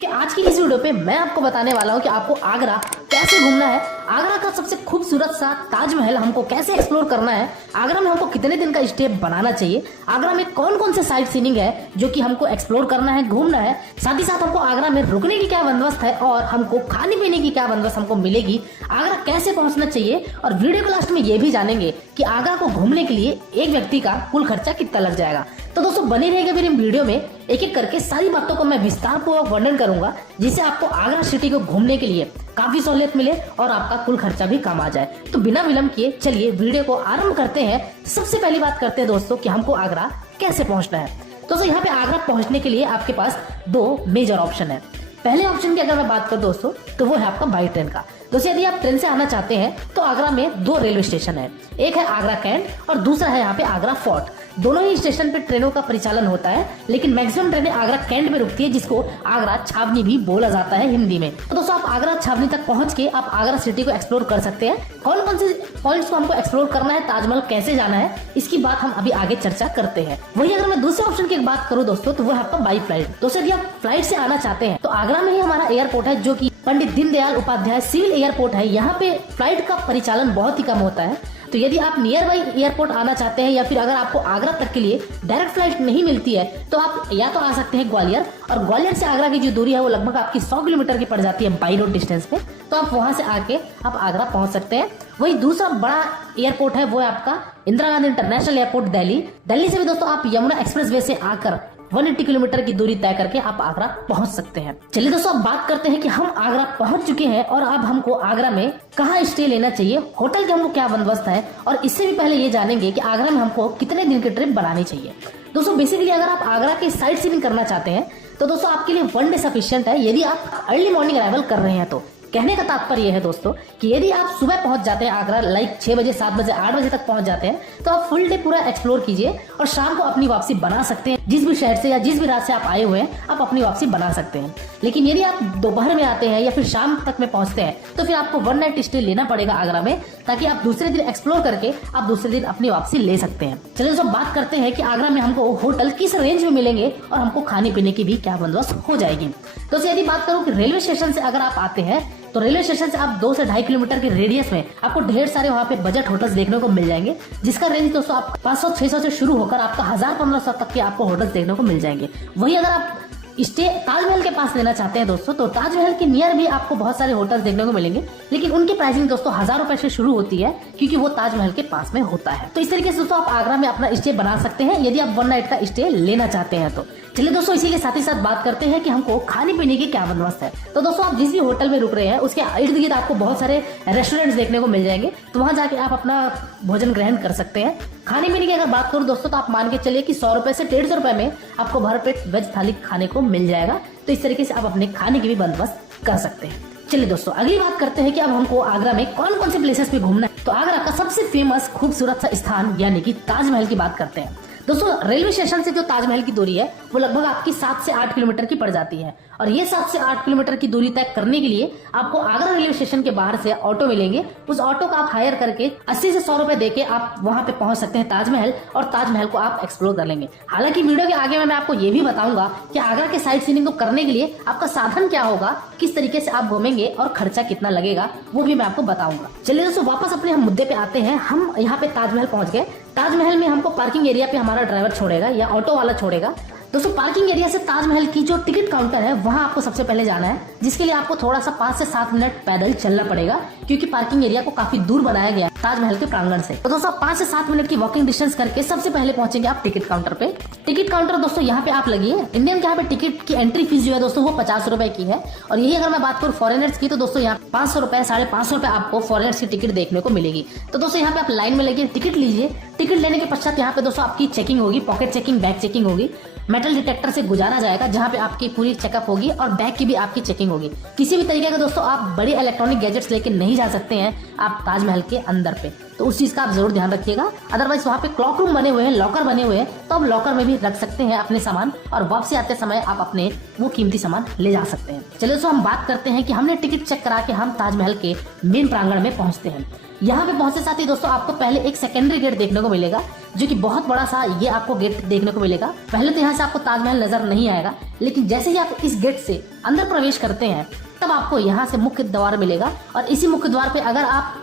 कि आज की इस वीडियो पे मैं आपको बताने वाला हूँ कि आपको आगरा कैसे घूमना है, आगरा का सबसे खूबसूरत सा ताजमहल हमको कैसे एक्सप्लोर करना है, आगरा में हमको कितने दिन का स्टे बनाना चाहिए, आगरा में कौन कौन से साइट सीनिंग है जो कि हमको एक्सप्लोर करना है, घूमना है, साथ ही साथ हमको आगरा में रुकने की क्या बंदोबस्त है और हमको खाने पीने की क्या बंदोबस्त हमको मिलेगी, आगरा कैसे पहुंचना चाहिए और वीडियो के लास्ट में ये भी जानेंगे कि आगरा को घूमने के लिए एक व्यक्ति का कुल खर्चा कितना लग जाएगा। तो दोस्तों बने रहेगा मेरे वीडियो में, एक एक करके सारी बातों को मैं विस्तार पूर्वक वर्णन करूंगा जिससे आपको आगरा सिटी को घूमने के लिए काफी सहूलियत मिले और आपका कुल खर्चा भी कम आ जाए। तो बिना विलंब किए चलिए वीडियो को आरंभ करते हैं। सबसे पहली बात करते हैं दोस्तों कि हमको आगरा कैसे पहुंचना है। दोस्तों यहाँ पे आगरा पहुंचने के लिए आपके पास दो मेजर ऑप्शन है। पहले ऑप्शन की अगर मैं बात करूं दोस्तों तो वो है आपका बाई ट्रेन का। दोस्तों यदि आप ट्रेन से आना चाहते हैं तो आगरा में दो रेलवे स्टेशन है, एक है आगरा कैंट और दूसरा है यहाँ पे आगरा फोर्ट। दोनों ही स्टेशन पे ट्रेनों का परिचालन होता है, लेकिन मैक्सिमम ट्रेनें आगरा कैंट में रुकती है जिसको आगरा छावनी भी बोला जाता है हिंदी में। तो दोस्तों आप आगरा छावनी तक पहुंच के आप आगरा सिटी को एक्सप्लोर कर सकते हैं। कौन कौन से पॉइंट्स को हमको एक्सप्लोर करना है, ताजमहल कैसे जाना है, इसकी बात हम अभी आगे चर्चा करते हैं। वही अगर मैं दूसरे ऑप्शन की बात करूँ दोस्तों तो वो है आपका बाई फ्लाइट। दोस्तों यदि आप फ्लाइट से आना चाहते हैं तो आगरा में ही हमारा एयरपोर्ट है जो की पंडित दीनदयाल उपाध्याय सिविल एयरपोर्ट है। यहाँ पे फ्लाइट का परिचालन बहुत ही कम होता है। तो यदि आप नियर बाई एयरपोर्ट आना चाहते हैं या फिर अगर आपको आगरा तक के लिए डायरेक्ट फ्लाइट नहीं मिलती है तो आप या तो आ सकते हैं ग्वालियर, और ग्वालियर से आगरा की जो दूरी है वो लगभग आपकी 100 किलोमीटर की पड़ जाती है बाई रोड डिस्टेंस पे। तो आप वहां से आके आप आगरा पहुंच सकते हैं। वही दूसरा बड़ा एयरपोर्ट है वो है आपका इंदिरा गांधी इंटरनेशनल एयरपोर्ट दिल्ली। दिल्ली से भी दोस्तों आप यमुना एक्सप्रेसवे से आकर 180 किलोमीटर की दूरी तय करके आप आगरा पहुंच सकते हैं। चलिए दोस्तों अब बात करते हैं कि हम आगरा पहुंच चुके हैं और अब हमको आगरा में कहाँ स्टे लेना चाहिए, होटल के हमको क्या बंदोबस्त है, और इससे भी पहले ये जानेंगे कि आगरा में हमको कितने दिन की ट्रिप बनानी चाहिए। दोस्तों बेसिकली अगर आप आगरा की साइट सीइंग करना चाहते हैं तो दोस्तों आपके लिए 1 डे सफिशिएंट है यदि आप अर्ली मॉर्निंग अराइवल कर रहे हैं। तो कहने का तात्पर्य यह है दोस्तों कि यदि आप सुबह पहुंच जाते हैं आगरा लाइक 6 बजे 7 बजे 8 बजे तक पहुंच जाते हैं तो आप फुल डे पूरा एक्सप्लोर कीजिए और शाम को अपनी वापसी बना सकते हैं। जिस भी शहर से या जिस भी रात से आप आए हुए हैं आप अपनी वापसी बना सकते हैं। लेकिन यदि आप दोपहर में आते हैं या फिर शाम तक में पहुंचते हैं तो फिर आपको 1 नाइट स्टे लेना पड़ेगा आगरा में, ताकि आप दूसरे दिन एक्सप्लोर करके आप दूसरे दिन अपनी वापसी ले सकते हैं। चलिए दोस्तों बात करते हैं कि आगरा में हमको होटल किस रेंज में मिलेंगे और हमको खाने पीने की भी क्या बंदोबस्त हो जाएगी। दोस्तों यदि बात करूँ कि रेलवे स्टेशन से अगर आप आते हैं तो रेलवे स्टेशन से आप 2 से 2.5 किलोमीटर के रेडियस में आपको ढेर सारे वहाँ पे बजट होटल्स देखने को मिल जाएंगे, जिसका रेंज दोस्तों आप 500-600 से शुरू होकर आपका 1000-1500 तक के आपको होटल्स देखने को मिल जाएंगे। वही अगर आप स्टे ताजमहल के पास लेना चाहते हैं दोस्तों तो ताजमहल के नियर भी आपको बहुत सारे होटल्स देखने को मिलेंगे, लेकिन उनकी प्राइसिंग दोस्तों 1000 रुपए से शुरू होती है क्योंकि वो ताजमहल के पास में होता है। तो इस तरीके से दोस्तों आप आगरा में अपना स्टे बना सकते हैं यदि आप 1 नाइट का स्टे लेना चाहते हैं तो। चलिए दोस्तों इसी के साथ ही साथ बात करते हैं कि हमको खाने पीने की क्या बंदोबस्त है। तो दोस्तों आप जिस भी होटल में रुक रहे हैं उसके इर्द गिर्द आपको बहुत सारे रेस्टोरेंट्स देखने को मिल जाएंगे, तो वहां जाके आप अपना भोजन ग्रहण कर सकते हैं। खाने पीने की अगर बात करूं दोस्तों तो आप मान के चलिए कि 100 रुपए से 150 रुपए में आपको भरपेट वेज थाली खाने को मिल जाएगा। तो इस तरीके से आप अपने खाने की भी बंदोबस्त कर सकते हैं। चलिए दोस्तों अगली बात करते हैं कि अब हमको आगरा में कौन कौन से प्लेसेस पे घूमना है। तो आगरा का सबसे फेमस खूबसूरत सा स्थान यानी कि ताजमहल की बात करते हैं। दोस्तों रेलवे स्टेशन से जो ताजमहल की दूरी है वो लगभग आपकी 7 से 8 किलोमीटर की पड़ जाती है, और ये 7 से 8 किलोमीटर की दूरी तय करने के लिए आपको आगरा रेलवे स्टेशन के बाहर से ऑटो मिलेंगे। उस ऑटो का आप हायर करके 80 से 100 रुपए देके आप वहां पे पहुंच सकते हैं ताजमहल, और ताजमहल को आप एक्सप्लोर कर लेंगे। हालांकि वीडियो के आगे में मैं आपको ये भी बताऊंगा कि आगरा के साइट सीइंग को करने के लिए आपका साधन क्या होगा, किस तरीके से आप घूमेंगे और खर्चा कितना लगेगा वो भी मैं आपको बताऊंगा। चलिए दोस्तों वापस अपने हम मुद्दे पे आते हैं। हम यहाँ पे ताजमहल पहुंच गए। ताजमहल में हमको पार्किंग एरिया पे हमारा ड्राइवर छोड़ेगा या ऑटो वाला छोड़ेगा। दोस्तों पार्किंग एरिया से ताजमहल की जो टिकट काउंटर है वहां आपको सबसे पहले जाना है, जिसके लिए आपको थोड़ा सा 5 से 7 मिनट पैदल चलना पड़ेगा क्योंकि पार्किंग एरिया को काफी दूर बनाया गया ताजमहल के प्रांगण से। तो दोस्तों 5 से 7 मिनट की वॉकिंग डिस्टेंस करके सबसे पहले पहुंचेंगे आप टिकट काउंटर पे। टिकट काउंटर दोस्तों यहाँ पे आप लगिए। इंडियन के यहाँ पे टिकट की एंट्री फीस जो है दोस्तों वो 50 रुपए की है, और यही अगर मैं बात करूँ फॉरेनर्स की तो दोस्तों यहाँ 500 रुपए 550 रुपए आपको फॉरेनर्स की टिकट देखने को मिलेगी। तो दोस्तों यहाँ पे आप लाइन में लगिए, टिकट लीजिए। टिकट लेने के पश्चात यहाँ पे दोस्तों आपकी चेकिंग होगी, पॉकेट चेकिंग, बैग चेकिंग होगी। मेटल डिटेक्टर से गुजारा जाएगा जहाँ पे आपकी पूरी चेकअप होगी और बैग की भी आपकी चेकिंग होगी। किसी भी तरीके का दोस्तों आप बड़ी इलेक्ट्रॉनिक गैजेट्स लेके नहीं जा सकते हैं आप ताजमहल के अंदर पे। तो उस चीज का आप जरूर ध्यान रखिएगा। अदरवाइज वहाँ पे क्लॉक रूम बने हुए हैं, लॉकर बने हुए हैं, तो आप लॉकर में भी रख सकते हैं अपने सामान और वापसी आते समय आप अपने वो कीमती सामान ले जा सकते हैं। चलिए दोस्तों हम बात करते हैं कि हमने टिकट चेक करा के हम ताजमहल के मेन प्रांगण में पहुंचते हैं। यहाँ पे पहुंचते साथ ही दोस्तों आपको पहले एक सेकेंडरी गेट देखने को मिलेगा, जो कि बहुत बड़ा सा ये आपको गेट देखने को मिलेगा। पहले तो यहाँ से आपको ताजमहल नजर नहीं आएगा, लेकिन जैसे ही आप इस गेट से अंदर प्रवेश करते हैं तब आपको यहाँ से मुख्य द्वार मिलेगा। और इसी मुख्य द्वार पे अगर आप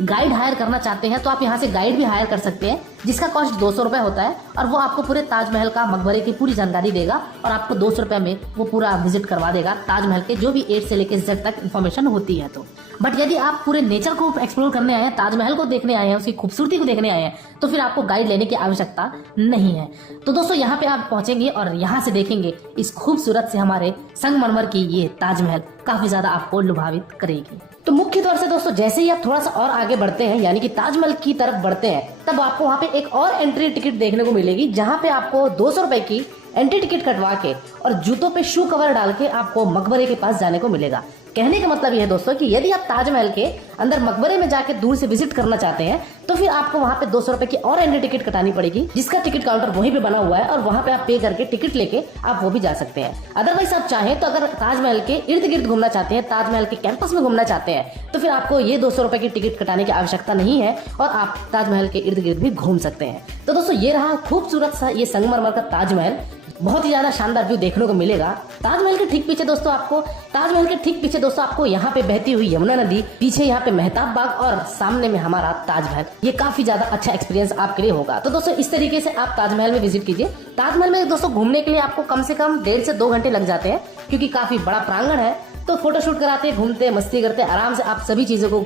गाइड हायर करना चाहते हैं तो आप यहाँ से गाइड भी हायर कर सकते हैं, जिसका कॉस्ट 200 रुपए होता है और वो आपको पूरे ताजमहल का मकबरे की पूरी जानकारी देगा और आपको 200 रुपए में वो पूरा विजिट करवा देगा ताजमहल के जो भी A से लेकर Z तक इन्फॉर्मेशन होती है। तो बट यदि आप पूरे नेचर को एक्सप्लोर करने आए हैं, ताजमहल को देखने आए हैं, उसकी खूबसूरती को देखने आए हैं, तो फिर आपको गाइड लेने की आवश्यकता नहीं है। तो दोस्तों यहाँ पे आप पहुंचेंगे और यहाँ से देखेंगे इस खूबसूरत से हमारे संगमरमर की ये ताजमहल काफी ज्यादा आपको लुभावित करेगी। तो मुख्य तौर से दोस्तों जैसे ही आप थोड़ा सा और आगे बढ़ते हैं यानी कि ताजमहल की तरफ बढ़ते हैं, तब आपको वहाँ पे एक और एंट्री टिकट देखने को मिलेगी, जहाँ पे आपको 200 रुपए की एंट्री टिकट कटवा के और जूतों पे शू कवर डाल के आपको मकबरे के पास जाने को मिलेगा। कहने का मतलब यह है दोस्तों कि यदि आप ताजमहल के अंदर मकबरे में जाके दूर से विजिट करना चाहते हैं तो फिर आपको वहाँ पे 200 रुपए की और एंट्री टिकट कटानी पड़ेगी, जिसका टिकट काउंटर वहीं पे बना हुआ है और वहाँ पे आप पे करके टिकट लेके आप वो भी जा सकते हैं। अदरवाइज आप चाहें तो अगर ताजमहल के इर्द गिर्द घूमना चाहते हैं, ताजमहल के कैंपस में घूमना चाहते हैं, तो फिर आपको ये 200 रुपए की टिकट कटाने की आवश्यकता नहीं है और आप ताजमहल के इर्द गिर्द भी घूम सकते हैं। तो दोस्तों ये रहा खूबसूरत सा ये संगमरमर का ताजमहल, बहुत ही ज्यादा शानदार व्यू देखने को मिलेगा। ताजमहल के ठीक पीछे दोस्तों आपको यहाँ पे बहती हुई यमुना नदी, पीछे यहाँ पे मेहताब बाग और सामने में हमारा ताजमहल, ये काफी ज्यादा अच्छा एक्सपीरियंस आपके लिए होगा। तो दोस्तों इस तरीके से आप ताजमहल में विजिट कीजिए। ताजमहल में दोस्तों घूमने के लिए आपको कम से कम 1.5 से 2 घंटे लग जाते हैं, क्योंकि काफी बड़ा प्रांगण है। तो फोटोशूट कराते, घूमते, मस्ती करते आराम से आप सभी चीजों को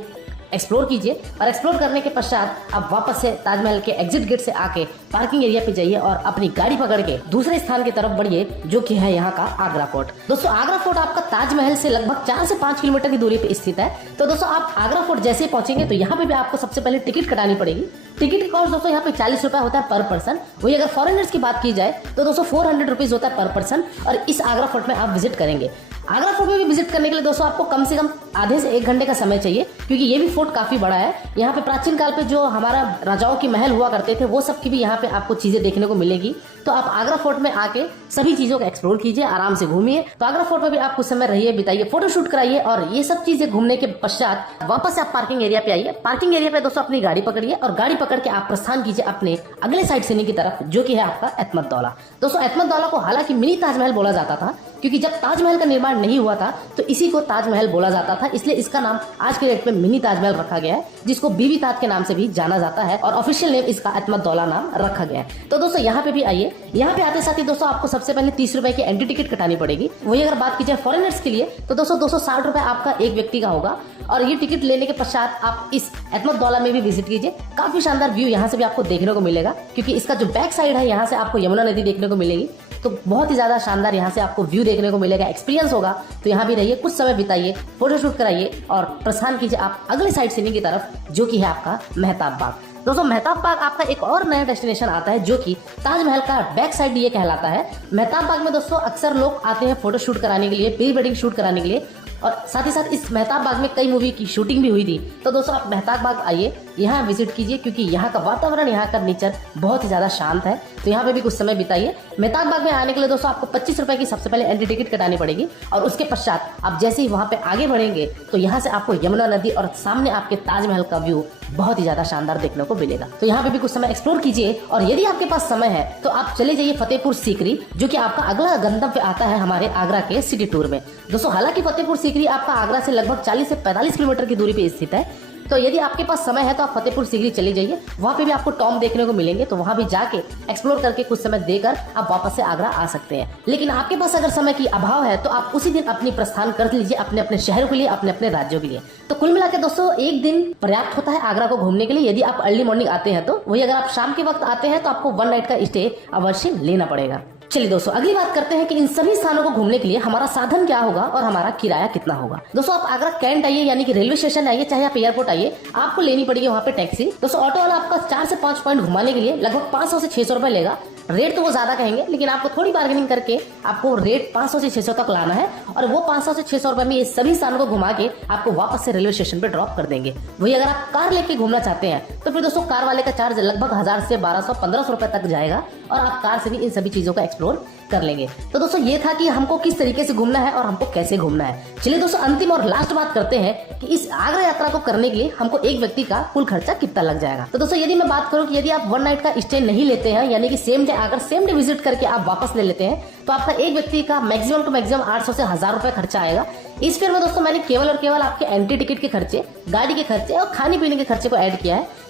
एक्सप्लोर कीजिए और एक्सप्लोर करने के पश्चात आप वापस से ताजमहल के एग्जिट गेट से आके पार्किंग एरिया पे जाइए और अपनी गाड़ी पकड़ के दूसरे स्थान की तरफ बढ़िए, जो कि है यहाँ का आगरा फोर्ट। दोस्तों आगरा फोर्ट आपका ताजमहल से लगभग 4 से 5 किलोमीटर की दूरी पे स्थित है। तो दोस्तों आप आगरा फोर्ट जैसे पहुंचेंगे तो यहाँ पे भी आपको सबसे पहले टिकट कटानी पड़ेगी। टिकट का कॉस्ट दोस्तों यहाँ पे 40 रुपए होता है पर पर्सन। वही अगर फॉरेनर्स की बात की जाए तो दोस्तों 400 रुपीज होता है पर पर्सन और इस आगरा फोर्ट में आप विजिट करेंगे। आगरा फोर्ट में भी विजिट करने के लिए दोस्तों आपको कम से कम आधे से 1 घंटे का समय चाहिए, क्योंकि ये भी फोर्ट काफी बड़ा है। यहाँ पे प्राचीन काल पे जो हमारा राजाओं की महल हुआ करते थे वो सब की भी यहाँ पे आपको चीजें देखने को मिलेगी। तो आप आगरा फोर्ट में आके सभी चीजों को एक्सप्लोर कीजिए, आराम से घूमिए। तो आगरा फोर्ट में भी आप कुछ समय रहिए, बिताइए, फोटोशूट कराइए और ये सब चीजें घूमने के पश्चात वापस से आप पार्किंग एरिया पे आइए। पार्किंग एरिया पे दोस्तों अपनी गाड़ी पकड़िए और गाड़ी पकड़ के आप प्रस्थान कीजिए अपने अगले साइड सीने की तरफ, जो कि है आपका एतमत दौला। दोस्तों एतमत दौला को हालांकि मिनी ताजमहल बोला जाता था, क्योंकि जब ताजमहल का निर्माण नहीं हुआ था तो इसी को ताजमहल बोला जाता था, इसलिए इसका नाम आज के डेट में मिनी ताजमहल रखा गया है, जिसको बीबी ताज के नाम से भी जाना जाता है और ऑफिशियल नेम इसका एतमत दौला नाम रखा गया है। तो दोस्तों यहाँ पे भी आइए। यहाँ पे आते साथ ही दोस्तों आपको सबसे पहले 30 रुपए की एंट्री टिकट कटानी पड़ेगी। वही अगर बात की जाए फॉरेनर्स के लिए तो दोस्तों 260 रुपए आपका एक व्यक्ति का होगा और ये टिकट लेने के पश्चात आप इस एतमत दौला में भी विजिट कीजिए। काफी शानदार व्यू यहाँ से भी आपको देखने को मिलेगा, क्योंकि इसका जो बैक साइड है यहाँ से आपको यमुना नदी देखने को मिलेगी। तो बहुत ही ज्यादा शानदार यहाँ से आपको व्यू देखने को मिलेगा, एक्सपीरियंस होगा। तो यहाँ भी रहिए, कुछ समय बिताइए, फोटोशूट कराइए और प्रस्थान कीजिए आप अगले साइड सीने की तरफ, जो कि है आपका मेहताब बाग। दोस्तों मेहताब बाग आपका एक और नया डेस्टिनेशन आता है, जो कि ताजमहल का बैक साइड ये कहलाता है। मेहताब बाग में दोस्तों अक्सर लोग आते हैं फोटोशूट कराने के लिए, प्री वेडिंग शूट कराने के लिए, और साथ ही साथ इस मेहताब बाग में कई मूवी की शूटिंग भी हुई थी। तो दोस्तों आप मेहताब बाग आइए, यहाँ विजिट कीजिए, क्योंकि यहाँ का वातावरण, यहाँ का नेचर बहुत ही ज्यादा शांत है। तो यहाँ पे भी कुछ समय बिताइए। मेहताब बाग में आने के लिए दोस्तों आपको 25 रुपए की सबसे पहले एंट्री टिकट कटानी पड़ेगी और उसके पश्चात आप जैसे ही वहाँ पे आगे बढ़ेंगे तो यहाँ से आपको यमुना नदी और सामने आपके ताजमहल का व्यू बहुत ही ज्यादा शानदार देखने को मिलेगा। तो यहाँ पे भी कुछ समय एक्सप्लोर कीजिए और यदि आपके पास समय है तो आप चले जाइए फतेहपुर सीकरी, जो कि आपका अगला गंतव्य आता है हमारे आगरा के सिटी टूर में। दोस्तों हालांकि फतेहपुर सीकरी आपका आगरा से लगभग 40 से 45 किलोमीटर की दूरी पे स्थित है। तो यदि आपके पास समय है तो आप फतेहपुर सीकरी चले जाइए, वहाँ पे भी आपको टॉम देखने को मिलेंगे। तो वहाँ भी जाके एक्सप्लोर करके कुछ समय देकर आप वापस से आगरा आ सकते हैं। लेकिन आपके पास अगर समय की अभाव है तो आप उसी दिन अपनी प्रस्थान कर लीजिए अपने अपने शहरों के लिए, अपने अपने राज्यों के लिए। तो कुल मिलाकर दोस्तों एक दिन पर्याप्त होता है आगरा को घूमने के लिए, यदि आप अर्ली मॉर्निंग आते हैं तो। वही अगर आप शाम के वक्त आते हैं तो आपको 1 नाइट का स्टे अवश्य लेना पड़ेगा। चलिए दोस्तों, अगली बात करते हैं कि इन सभी स्थानों को घूमने के लिए हमारा साधन क्या होगा और हमारा किराया कितना होगा। दोस्तों, आप आगरा कैंट आइए, यानी कि रेलवे स्टेशन आइए, चाहे आप एयरपोर्ट आइए, आपको लेनी पड़ेगी वहाँ पे टैक्सी। दोस्तों, ऑटो वाला आपका 4 से 5 पॉइंट घुमाने के लिए लगभग 500 से 600 रुपए लेगा। रेट तो वो ज्यादा कहेंगे, लेकिन आपको थोड़ी बार्गेनिंग करके आपको रेट 500 से 600 तक लाना है, और वो 500 से 600 रुपए में ये सभी स्थानों को घुमा के आपको वापस से रेलवे स्टेशन पे ड्रॉप कर देंगे। वही अगर आप कार लेके घूमना चाहते हैं तो फिर दोस्तों कार वाले का चार्ज लगभग 1000 से 1200-1500 रुपए तक जाएगा, और आप कार से भी इन सभी चीजों का एक्सप्लोर कर लेंगे। तो दोस्तों, ये था कि हमको किस तरीके से घूमना है और हमको कैसे घूमना है। चलिए दोस्तों, अंतिम और लास्ट बात करते हैं कि इस आगरा यात्रा को करने के लिए हमको एक व्यक्ति का कुल खर्चा कितना लग जाएगा। तो दोस्तों, यदि मैं बात करूं कि यदि आप 1 नाइट का स्टे नहीं लेते हैं, यानी कि सेम डे आकर सेम डे विजिट करके आप वापस ले लेते हैं, तो आपका एक व्यक्ति का मैक्सिमम टू मैक्सिमम 800 से 1000 रुपए खर्चा आएगा। इस फेयर में दोस्तों मैंने केवल और केवल आपके एंट्री टिकट के खर्चे, गाड़ी के खर्चे और खाने पीने के खर्चे को ऐड किया है।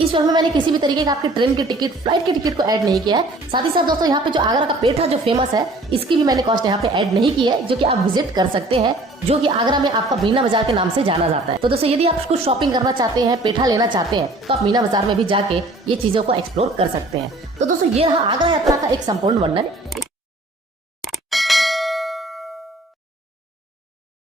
इस फेयर में मैंने किसी भी तरीके का आपके ट्रेन की टिकट, फ्लाइट की टिकट को ऐड नहीं किया है। साथ ही साथ दोस्तों, यहाँ पे जो आगरा का पेठा जो फेमस है, इसकी भी मैंने कॉस्ट यहाँ पे ऐड नहीं की है, जो कि आप विजिट कर सकते हैं, जो कि आगरा में आपका मीना बाजार के नाम से जाना जाता है। तो दोस्तों, यदि आप कुछ शॉपिंग करना चाहते हैं, पेठा लेना चाहते हैं, तो आप मीना बाजार में भी जाके ये चीजों को एक्सप्लोर कर सकते हैं। तो दोस्तों, ये रहा आगरा यात्रा का एक संपूर्ण वर्णन।